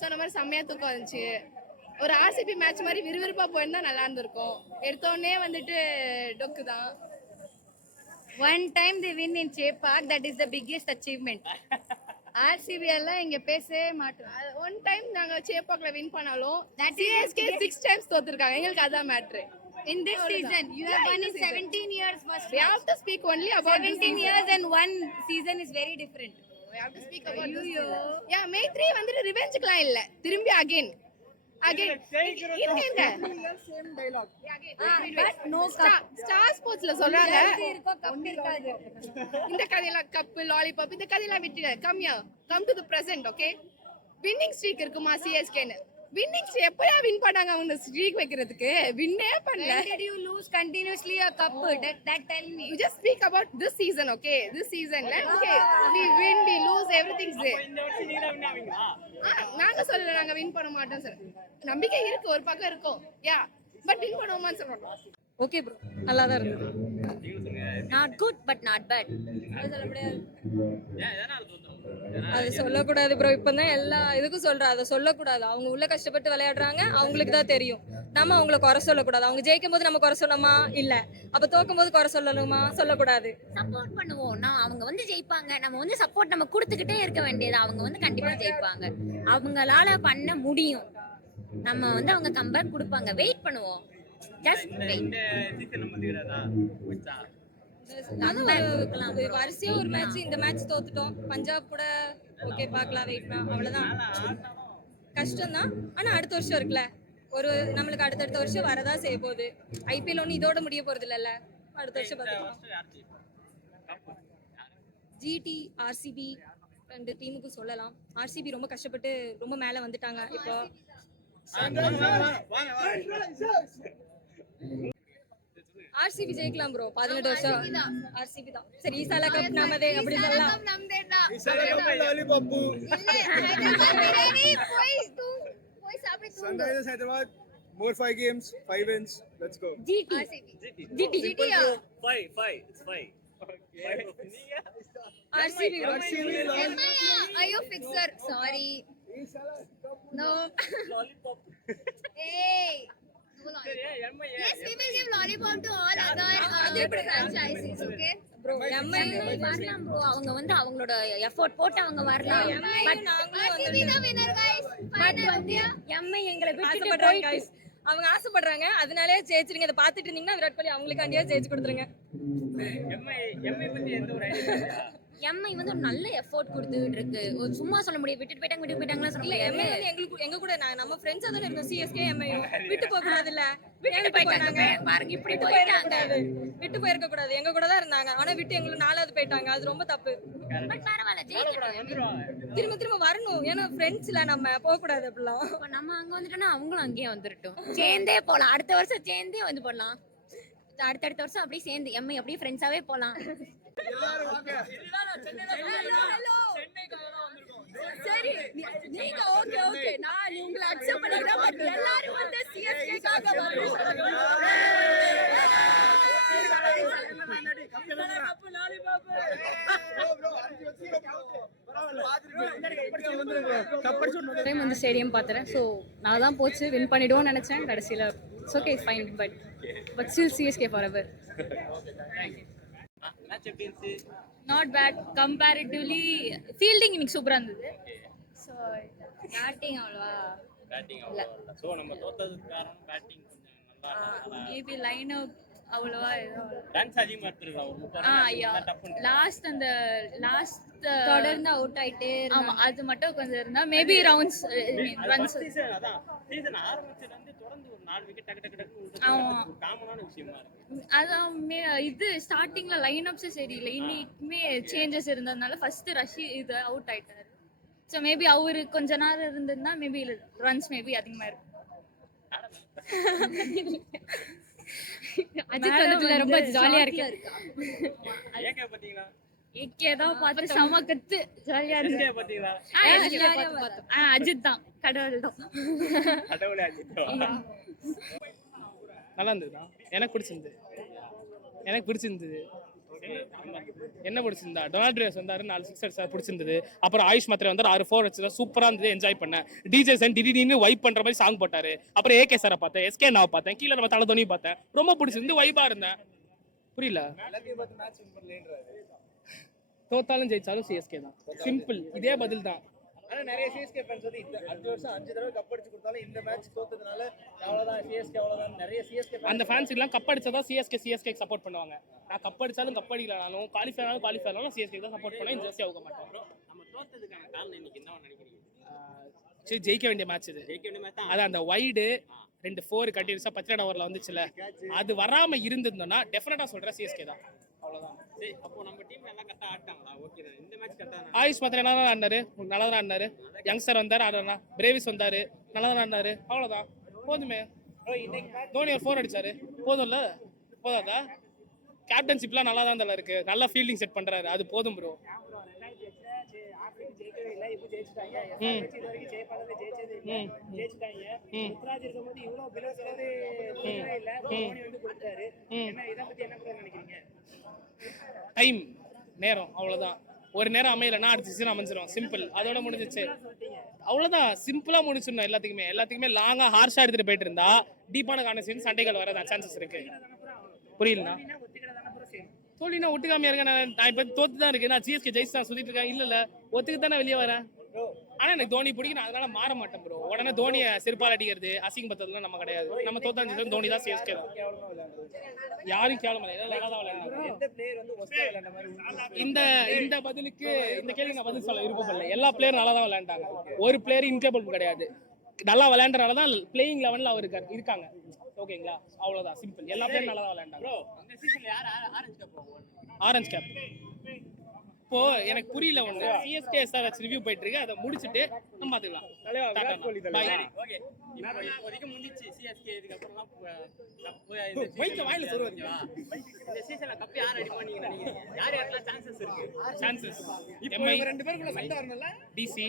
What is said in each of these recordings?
சொன்ன மாதிரி செம்மையா தூக்கம் வந்துச்சு. ஒரு ஆர்சிபி மேட்ச் மாதிரி விறுவிறுப்பா போயிருந்தா நல்லா இருந்திருக்கும். எடுத்தோடனே வந்துட்டு டொக்கு தான். One time the win in Chepauk that is the biggest achievement RCB எல்லாம் இங்க பேசவே மாட்டோம். ஒன் டைம் நாங்க சேப்பாக்ல வின் பண்ணாலும் சிஎஸ்கே சிக்ஸ் டைம்ஸ் தோத்துருக்காங்க. எங்களுக்கு அதான் matter in this season you have won in 17 years first we have to speak only about this 17 years and one season is very different. Yeah May 3 வந்துட்டு ரிவெஞ்சுக்கலாம் இல்ல. திரும்பி again again star ஸ்போர்ட்ஸ்ல சொல்றாங்க இந்த கதையெல்லாம் கப்பு லாலிபாப் இந்த கதையெல்லாம் விட்டுடு. Come yeah come to the present okay winning streak இருக்குமா சிஎஸ்கேன்னு வின்னிங் ஸ்ட்ரீக் எப்பயா வின் பண்ணாங்க அவங்க ஸ்ட்ரீக் வைக்கிறதுக்கு? வின்னே பண்ணல. Did you lose continuously a cup? That, that tell me. You just speak about this season okay? This season like, okay. We win we lose everything's there. இந்த வருஷம் நீங்க win ஆவீங்களா? ஆ, நாங்க சொல்லல நாங்க வின் பண்ண மாட்டோம் சார் நம்பிக்கை இருக்கு ஒரு பக்கம் இருக்கும். யா பட் வின் பண்ணுவோமான்னு சொல்ல மாட்டோம் ஓகே ப்ரோ நல்லா தான் இருந்தது நீங்களும் சொல்லுங்க not good but not bad. ஏன் எதனால தோத்துறோம் அது சொல்லக்கூடாது ப்ரோ இப்போ தான் எல்லா இதுக்கும் சொல்கிறேன் அதை சொல்லக்கூடாது. அவங்க உள்ள கஷ்டப்பட்டு விளையாடுறாங்க. அவங்களுக்கு தான் தெரியும். நம்ம அவங்கள குறை சொல்லக்கூடாது. அவங்க ஜெயிக்கும் போது நம்ம குறை சொல்லணுமா? இல்லை. அப்போ தோக்கும் போது குறை சொல்லணுமா? சொல்லக்கூடாது. சப்போர்ட் பண்ணுவோம். நான் அவங்க வந்து ஜெயிப்பாங்க. நம்ம வந்து சப்போர்ட் நம்ம கொடுத்துக்கிட்டே இருக்க வேண்டியது. அவங்க வந்து கண்டிப்பா ஜெயிப்பாங்க. அவங்களால பண்ண முடியும். நம்ம வந்து அவங்க கம்பேக் கொடுப்பாங்க. வெயிட் பண்ணுவோம். ஜஸ்ட் இந்த வெயிட் வரிசையா ஒரு மேட்ச் இந்த மேட்ச் தோத்துட்டோம் பஞ்சாப் கூட ஓகே பார்க்கலாம் வெயிட் பண்ணலாம் அவ்வளோதான் கஷ்டம் தான் ஆனால் அடுத்த வருஷம் இருக்குல்ல ஒரு நம்மளுக்கு அடுத்தடுத்த வருஷம் வரதா செய்ய போகுது ஐபிஎல் ஒன்றும் இதோட முடிய போறது இல்லைல்ல அடுத்த வருஷம் பார்த்துக்கலாம் ஜிடி ஆர்சிபி ரெண்டு டீமுக்கும் சொல்லலாம் ஆர்சிபி ரொம்ப கஷ்டப்பட்டு ரொம்ப மேலே வந்துட்டாங்க இப்போ ஆர்சிபி ஜெயிக்கலாம் ப்ரோ பதினெட்டு வருஷம் ஆர்சிபி தான் சரி ஈசாலா கப் நமதே அப்படி சொல்லலாம் Sunrisers Hyderabad, more five games, five wins. Let's go. Five five it's five நீங்க ஆர்சிபி ஐயோ ஃபிக்ஸர் சாரி நோ லாலிபாப் ஏய் Yes, we will give lollipop to all other uh, franchises, okay? Bro வரலாம் bro அவங்க வந்து அவங்களோட effort போட்டு அவங்க வரலாம். பட் எம்ஐ எங்களை விட்டுட்டு போயிட்டு. அவங்க ஆசைப்படுறாங்க. அதனாலே ஜெயிச்சிருங்க. இதை பார்த்துட்டு இருந்தீங்கன்னா விராட் கோலி அவங்களுக்காண்டியா ஜெயிச்சு கொடுத்துருங்க. எம்ஐ எம்ஐ பத்தி எந்த ஒரு ஐடியா எம்ஐ வந்து ஒரு நல்ல எஃபோர்ட் கொடுத்துட்டு இருக்கு ஒரு சும்மா சொல்ல முடியும் விட்டுட்டு போயிட்டாங்க விட்டுட்டு போயிட்டாங்களா சொல்ல எம்ஐ வந்து எங்களுக்கு எங்க கூட நான் நம்ம ஃப்ரெண்ட்ஸா தானே இருந்தோம். சிஎஸ்கே எம்ஐ விட்டு போக கூடாது இல்ல விட்டுட்டு போயிட்டாங்க. பாருங்க இப்படி விட்டு போயிட்டாங்க. விட்டு போயிருக்க கூடாது எங்க கூட தான் இருந்தாங்க. ஆனா விட்டு எங்களுக்கு நாலாவது போயிட்டாங்க. அது ரொம்ப தப்பு. பட் பரவாயில்ல திரும்ப திரும்ப வரணும். ஏன்னா ஃப்ரெண்ட்ஸ்ல நம்ம போக கூடாது அப்படிலாம். அப்ப நம்ம அங்க வந்துட்டோம்னா அவங்களும் அங்கேயே வந்துட்டோம் சேர்ந்தே போலாம். அடுத்த வருஷம் சேர்ந்தே வந்து போடலாம். அடுத்தடுத்த வருஷம் அப்படியே சேர்ந்து எம்ஐ அப்படியே ஃப்ரெண்ட்ஸாவே போலாம். சரி நீங்க ஓகே ஓகே நான் உங்களை அக்செப்ட் பண்ணிக்கிறேன் பட் எல்லாரும் வந்து சிஎஸ்கே காக டைம் வந்து ஸ்டேடியம் பார்த்துறேன் ஸோ நான் தான் போச்சு. வின் பண்ணிடுவோம்னு நினச்சேன். கடைசியில் it's okay fine but but still CSK for ever match எப்படி இருந்துச்சு? நாட் பேட் கம்பேரிட்டிவ்லி ஃபீல்டிங் இன்னைக்கு சூப்பராக இருந்தது. ஸோ பேட்டிங் அவ்வளோவா? பேட்டிங் அவ்வளோ ஸோ நம்ம தோத்ததுக்கு காரணம் பேட்டிங் கொஞ்சம் நல்லா மேபி லைன் அப் அவ்வளோவா எதுவும். லாஸ்ட் அந்த லாஸ்ட் தொடர்ந்து அவுட் ஆயிட்டே ஆமா அது மட்டும் கொஞ்சம் இருந்தா மேபி ரவுண்ட்ஸ் ரன்ஸ் அதான். சீசன் ஆரம்பிச்சதுல இருந்து தொடர்ந்து ஒரு நாலு விக்கெட் டக்கு டக்கு டக்கு விழுறது ஆமா. ஒரு காமனான விஷயமா இருக்கு. அதான் மே- இது ஸ்டார்டிங்ல லைன் அப்ஸே சரியில்லை. இன்னைக்குமே சேஞ்சஸ் இருந்ததுனால ஃபர்ஸ்ட் ரஷி இது அவுட் ஆயிட்டாரு. ஸோ மேபி அவரு கொஞ்ச நேரம் இருந்திருந்தா மேபி ரன்ஸ் மேபி அதிகமா இருக்கும் அஜித் வந்து ரொம்ப ஜாலியா இருக்கு? ஏகே தான் பார்த்து செம கத்து ஜாலியா இருக்கு. அஜித் தான் கடவுள் தான். கடவுளே நல்லா இருந்ததுண்ணா? எனக்கு பிடிச்சிருந்தது. எனக்கு பிடிச்சிருந்தது. என்ன பிடிச்சிருந்தா டொனால்ட் ரேஸ் வந்தாரு நாலு சிக்ஸ் அடிச்சா பிடிச்சிருந்தது. அப்புறம் ஆயுஷ் மாத்திரை வந்தாரு ஆறு ஃபோர் அடிச்சதா சூப்பரா இருந்தது. என்ஜாய் பண்ணேன். டிஜே சன் திடீர்னு வைப் பண்ற மாதிரி சாங் போட்டாரு. அப்புறம் ஏகே சாரை பார்த்தேன். எஸ்கே நான் பார்த்தேன். கீழே நம்ம தலை தோனி பார்த்தேன். ரொம்ப பிடிச்சிருந்து வைப்பாக இருந்தேன். புரியல? தோத்தாலும் ஜெயிச்சாலும் சிஎஸ்கே தான். சிம்பிள் இதே பதில் தான். ஆனா நிறைய சிஎஸ்கே ஃபேன்ஸ் வந்து இந்த அஞ்சு வருஷம் அஞ்சு தடவை கப் அடிச்சு கொடுத்தாலும் இந்த மேட்ச் தோத்ததுனால அவ்வளவுதான் சிஎஸ்கே அவ்வளவுதான். நிறைய சிஎஸ்கே அந்த ஃபேன்ஸ் எல்லாம் கப் அடிச்சதா சிஎஸ்கே சிஎஸ்கே சப்போர்ட் பண்ணுவாங்க. நான் கப் அடிச்சாலும் கப் அடிக்கலனாலும் குவாலிஃபை ஆனாலும் குவாலிஃபை ஆனாலும் சிஎஸ்கே தான் சப்போர்ட் பண்ணுவேன். ஜெர்சி ஆக மாட்டேன் நம்ம தோத்ததுக்கான காரணம் இன்னைக்கு என்ன நினைக்கிறீங்க? சரி ஜெயிக்க வேண்டிய மேட்ச் இது. ஜெயிக்க வேண்டிய match தான். அது அந்த வைடு ரெண்டு ஃபோர் கண்டினியூஸா பத்து ஓவர்ல வந்துச்சுல. அது வராம இருந்திருந்தோம்னா டெஃபினட்டா சொல்றேன் சிஎஸ்கே தான். ஆயுஷ் மாத்திரம் நல்லா தான். ஆடினாரு நல்லா தான் ஆடினாரு. யங்ஸ்டர் வந்தாரு ஆடுறா பிரேவிஸ் வந்தாரு. நல்லா தான் ஆடினாரு. அவ்வளவுதான். போதுமே. தோனி ஒரு ஃபோர் அடிச்சாரு. போதும்ல? போதாதா? கேப்டன்ஷிப்லாம் நல்லா தான் தல இருக்கு. நல்லா ஃபீல்டிங் செட் பண்றாரு. அது போதும் ப்ரோ டைம் நேரம். அவ்வளவுதான். ஒரு நேரம் அமையலைன்னா அடுத்த சீசன் அமைஞ்சிரும். சிம்பிள் அதோட முடிஞ்சிச்சு. அவ்வளவுதான். சிம்பிளா முடிச்சிடணும் எல்லாத்துக்குமே. எல்லாத்துக்குமே லாங்கா ஹார்ஷா எடுத்துட்டு போயிட்டு இருந்தா டீப்பான கான்வர்சேஷன் சண்டைகள் வரதான் சான்சஸ் இருக்கு. புரியலண்ணா? தோல்வினா ஒட்டுக்காமையா இருக்கேன் நான் நான் இப்ப தோத்து தான் இருக்கேன். நான் சிஎஸ்கே ஜெயிச்சு தான் சுத்திட்டு இருக்கேன். இல்ல இல்ல. ஒத்துக்கு தான் வெளியே வரேன் ஆனா எனக்கு தோனி பிடிக்கும். நான் அதனால மாற மாட்டேன் ப்ரோ உடனே தோனியை செருப்பால் அடிக்கிறது அசிங்கப்படுத்துறதுலாம் நம்ம கிடையாது. நம்ம தோத்தா தோனி தான் சிஎஸ்கே தான். யாரும் கேவலம் இந்த இந்த பதிலுக்கு இந்த கேள்வி நான் பதில் சொல்ல விருப்பப்படல எல்லா பிளேயரும் நல்லா தான் விளையாண்டாங்க ஒரு பிளேயர் இன்கேபிள் கிடையாது. நல்லா விளையாண்டனால தான் பிளேயிங் லெவலில் அவர் இருக்காங்க. ஓகேங்களா? அவ்வளவுதான். சிம்பிள் எல்லா பிளேயரும் நல்லா தான் விளையாண்டாங்க. ஆரஞ்சு கப் ஆரஞ்சு கேப் இப்போ எனக்கு புரியல ஒண்ணு. சிஎஸ்கே எஸ்ஆர்எச் ரிவ்யூ போயிட்டு இருக்கு. அதை முடிச்சிட்டு நம்ம பாத்துக்கலாம் விராட் கோலி தலைவா. Bye. ஓகே இப்போ இப்போதைக்கு முடிஞ்சிச்சு சிஎஸ்கே இதுக்கு அப்புறம்லாம் மைக்க வாயில சொருவாதீங்க. இந்த சீசன்ல கப் யார் அடிப்பா நீங்க நினைக்கிறீங்க? யார் யாருக்கெல்லாம் சான்சஸ் இருக்கு? சான்சஸ் இப்போ எம்ஐ இவங்க ரெண்டு பேருக்குள்ள சண்டை வரணும்ல டிசி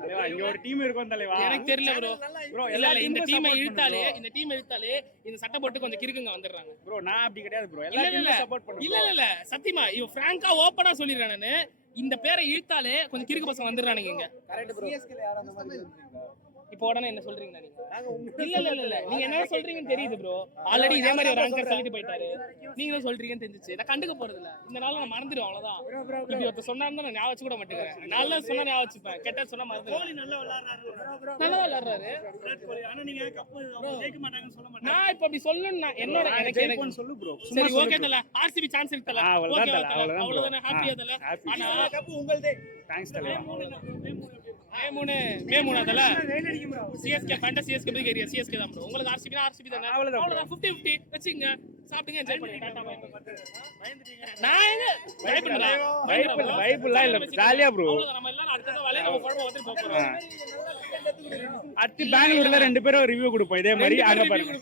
தலைவா இங்க ஒரு டீம் இருக்கும் தலைவா எனக்கு தெரியல ப்ரோ ப்ரோ இந்த டீமை இழுத்தாலே இந்த டீமை இழுத்தாலே இந்த சட்டை போட்டு கொஞ்சம் கிறுக்குங்க வந்துடுறாங்க. ப்ரோ நான் அப்படி கிடையாது ப்ரோ இல்ல எல்லா இல்ல இல்ல. டீமும் சப்போர்ட் பண்ணுவோம் இல்ல இல்ல இல்ல. சத்தியமா இவன் பிராங்கா ஓப்பனா சொல்லிடுறேன் நானு. இந்த பேரை இழுத்தாலே கொஞ்சம் கிறுக்கு பசங்க வந்துடுறானுங்க இங்க. கரெக்ட் ப்ரோ சிஎஸ்கே யார் அந்த மாதிரி சொல்றீங்களா இப்போ உடனே என்ன சொல்றீங்க நீங்க? இல்ல இல்ல இல்ல இல்ல. நீங்க என்ன சொல்றீங்கன்னு தெரியுது ப்ரோ ஆல்ரெடி இதே மாதிரி ஒரு ஆங்கர் சொல்லிட்டு போயிட்டாரு. நீங்களும் சொல்றீங்கன்னு தெரிஞ்சுச்சு. நான் கண்டுக்க போறது இல்ல இந்த நாள் நான் மறந்துடுவேன் அவ்வளவுதான். இப்படி ஒருத்தர் சொன்னாருன்னு நான் ஞாபகம் வச்சு கூட மாட்டேங்கிறேன். நல்ல சொன்னா ஞாபகம் வச்சுப்பேன். கெட்ட சொன்னா மறந்துடுவேன். நல்லா விளையாடுறாரு நல்லா விளையாடுறாரு ஆனா நீங்க கப் ஜெயிக்க மாட்டாங்கன்னு சொல்ல மாட்டேன். நான் இப்ப அப்படி சொல்லணும்னா என்னோட எனக்கு எனக்கு சொல்லு ப்ரோ சரி ஓகே தல ஆர்சிபி சான்ஸ் இருக்கு தல அவ்வளவுதான் தல, ஹாப்பியா தல. ஆனா கப்பு உங்களுதே. தேங்க்ஸ் தலைவா மே மூணு மே மூணு தல சிஎஸ்கே ஃபேண்டா சிஎஸ்கே கேரியா சிஎஸ்கே தான் bro. உங்களுக்கு ஆர்சிபி தான் ஆர்சிபி தானே. அவ்வளவுதான் 50 50 வெச்சுங்க சாப்பிடுங்க என்ஜாய் பண்ணுங்க. நான் எங்க? இல்ல, ஜாலியா bro. அவ்வளவுதான். நம்ம எல்லாரும் அடுத்த தடவை நம்ம குழம்பு வந்து போறோம். அடுத்து பெங்களூர்ல ரெண்டு பேரும் ரிவ்யூ கொடுப்போம். இதே மாதிரி அங்க பாருங்க.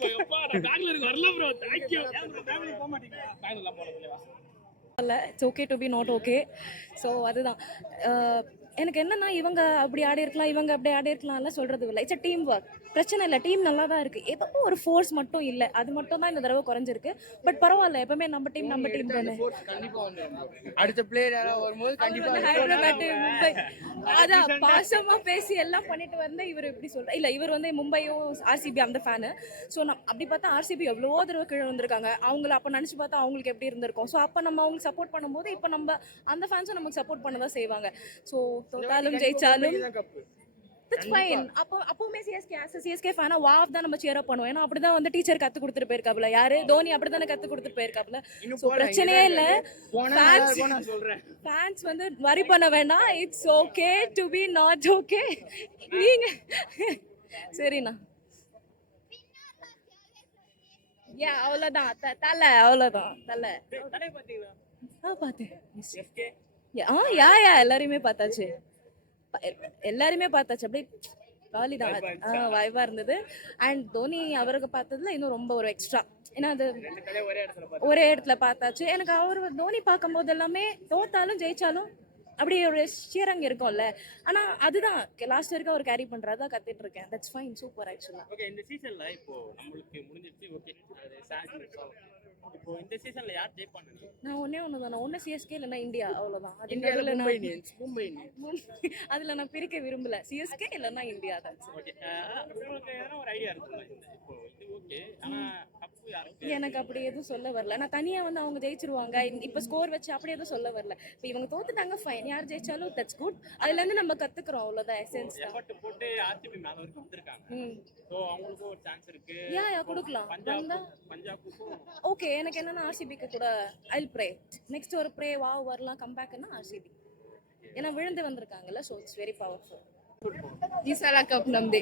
பெங்களூருக்கு வரல ப்ரோ பெங்களூர் போக பெங்களூர்லாம் போனதில்லையா? It's okay to be not okay so அதுதான். எனக்கு என்னன்னா இவங்க அப்படி ஆடி இருக்கலாம் இவங்க அப்படி ஆடி இருக்கலாம்ல சொல்றது இல்லை. இட்ஸ் டீம் ஒர்க் பிரச்சனை இல்லை. டீம் நல்லா தான் இருக்கு. ஏதோ ஒரு ஃபோர்ஸ் மட்டும் இல்லை. அது மட்டும் தான் இந்த தடவை குறைஞ்சிருக்கு. பட் பரவாயில்ல. எப்பவுமே நம்ம டீம் நம்ம டீம் தானே. அடுத்த பிளேயர் யாராவது வரும்போது கண்டிப்பா ஹைதராபாத் மும்பை அதான் பாசமா பேசி எல்லாம் பண்ணிட்டு வந்தா இவர் இப்படி சொல்ற இல்ல இவர் வந்து மும்பையும் ஆர்சிபி அந்த ஃபேனு ஸோ நம் அப்படி பார்த்தா ஆர்சிபி எவ்வளவோ தடவை கீழே வந்திருக்காங்க. அவங்கள அப்ப நினைச்சு பார்த்தா அவங்களுக்கு எப்படி இருந்திருக்கும். ஸோ அப்ப நம்ம அவங்களுக்கு சப்போர்ட் பண்ணும்போது இப்போ நம்ம அந்த ஃபேன்ஸும் நமக்கு சப்போர்ட் பண்ண தான் செய்வாங்க ஸோ தோத்தாலும் ஜெயிச்சாலும் இட்ஸ் ஃபைன் அப்போ அப்பவுமே சிஎஸ்கே ஆஸ் சிஎஸ்கே ஃபேனா வாவ் தான் நம்ம சேர் பண்ணுவோம். ஏன்னா அப்படிதான் வந்து டீச்சர் கத்து கொடுத்துட்டு போயிருக்காப்ல யாரு? தோனி அப்படிதானே கத்து கொடுத்துட்டு போயிருக்காப்ல போறேன். பிரச்சனையே இல்லை. சொல்றேன். ஃபேன்ஸ் வந்து வரி பண்ண வேண்டாம். It's okay to be not okay நீங்க சரிண்ணா. ஏ அவ்வளோதான் தலை அவ்வளோதான் தலை. ஆ பார்த்தேன் ஆ யா யா எல்லாரையுமே பார்த்தாச்சு. ப- எ- எல்லாரையுமே பார்த்தாச்சு. அப்படியே ஜாலி தான் ஆ வாய்வா இருந்தது. அண்ட் தோனி அவருக்கு பார்த்ததுல இன்னும் ரொம்ப ஒரு எக்ஸ்ட்ரா ஏன்னா அது ஒரே இடத்துல பார்த்தாச்சு. எனக்கு அவர் தோனி பார்க்கும்போது எல்லாமே தோத்தாலும் ஜெயிச்சாலும் அப்படி ஒரு ஷியரங் இருக்கும்ல. ஆனா அதுதான். லாஸ்ட் வரைக்கும் அவர் கேரி பண்றதா கத்திட்டு இருக்கேன். That's fine super actually okay இந்த சீசன்ல இப்போ நம்மளுக்கு முடிஞ்சிருச்சு. ஓகே இப்போ இந்த சீசன்ல யார் ஜெயிப்பாங்க? நான் ஒன்னே ஒன்று தான் நான் ஒன்று சிஎஸ்கே இல்லைன்னா இந்தியா அவ்வளோதான் அது இந்தியால நடுவுல மும்பை நான் இந்தியன்ஸ் மும்பை இந்தியன்ஸ். அதில் நான் பிரிக்க விரும்பல. சிஎஸ்கே இல்லைன்னா இந்தியா தான். ஓகே உங்களுக்கு எதனா ஒரு ஐடியா இருக்குல்ல இப்போ இது ஓகே ஆனா கப்பு யாருக்கு எனக்கு அப்படி எதுவும் சொல்ல வரல. நான் தனியா வந்து அவங்க ஜெயிச்சிருவாங்க. இப்போ ஸ்கோர் வச்சு அப்படி எதுவும் சொல்ல வரல. இப்ப இவங்க தோத்துட்டாங்க ஃபைன் யார் ஜெயிச்சாலும் தட்ஸ் குட் அதுல இருந்து நம்ம கத்துக்கிறோம் அவ்வளோதான் எசன்ஸ் போட்டு ஆர்சிபி மேலே வரைக்கும் வந்திருக்காங்க. யா யா கொடுக்கலாம். ஓகே எனக்கு என்னன்னா ஆர்சிபிக்கு கூட ஐல் ப்ரே நெக்ஸ்ட் ஒரு ப்ரே வா வரலாம் கம்பேக்னா ஆர்சிபி ஏன்னா விழுந்து வந்திருக்காங்கல்ல ஸோ இட்ஸ் வெரி பவர்ஃபுல் ஈசாலா கப் நம்பி.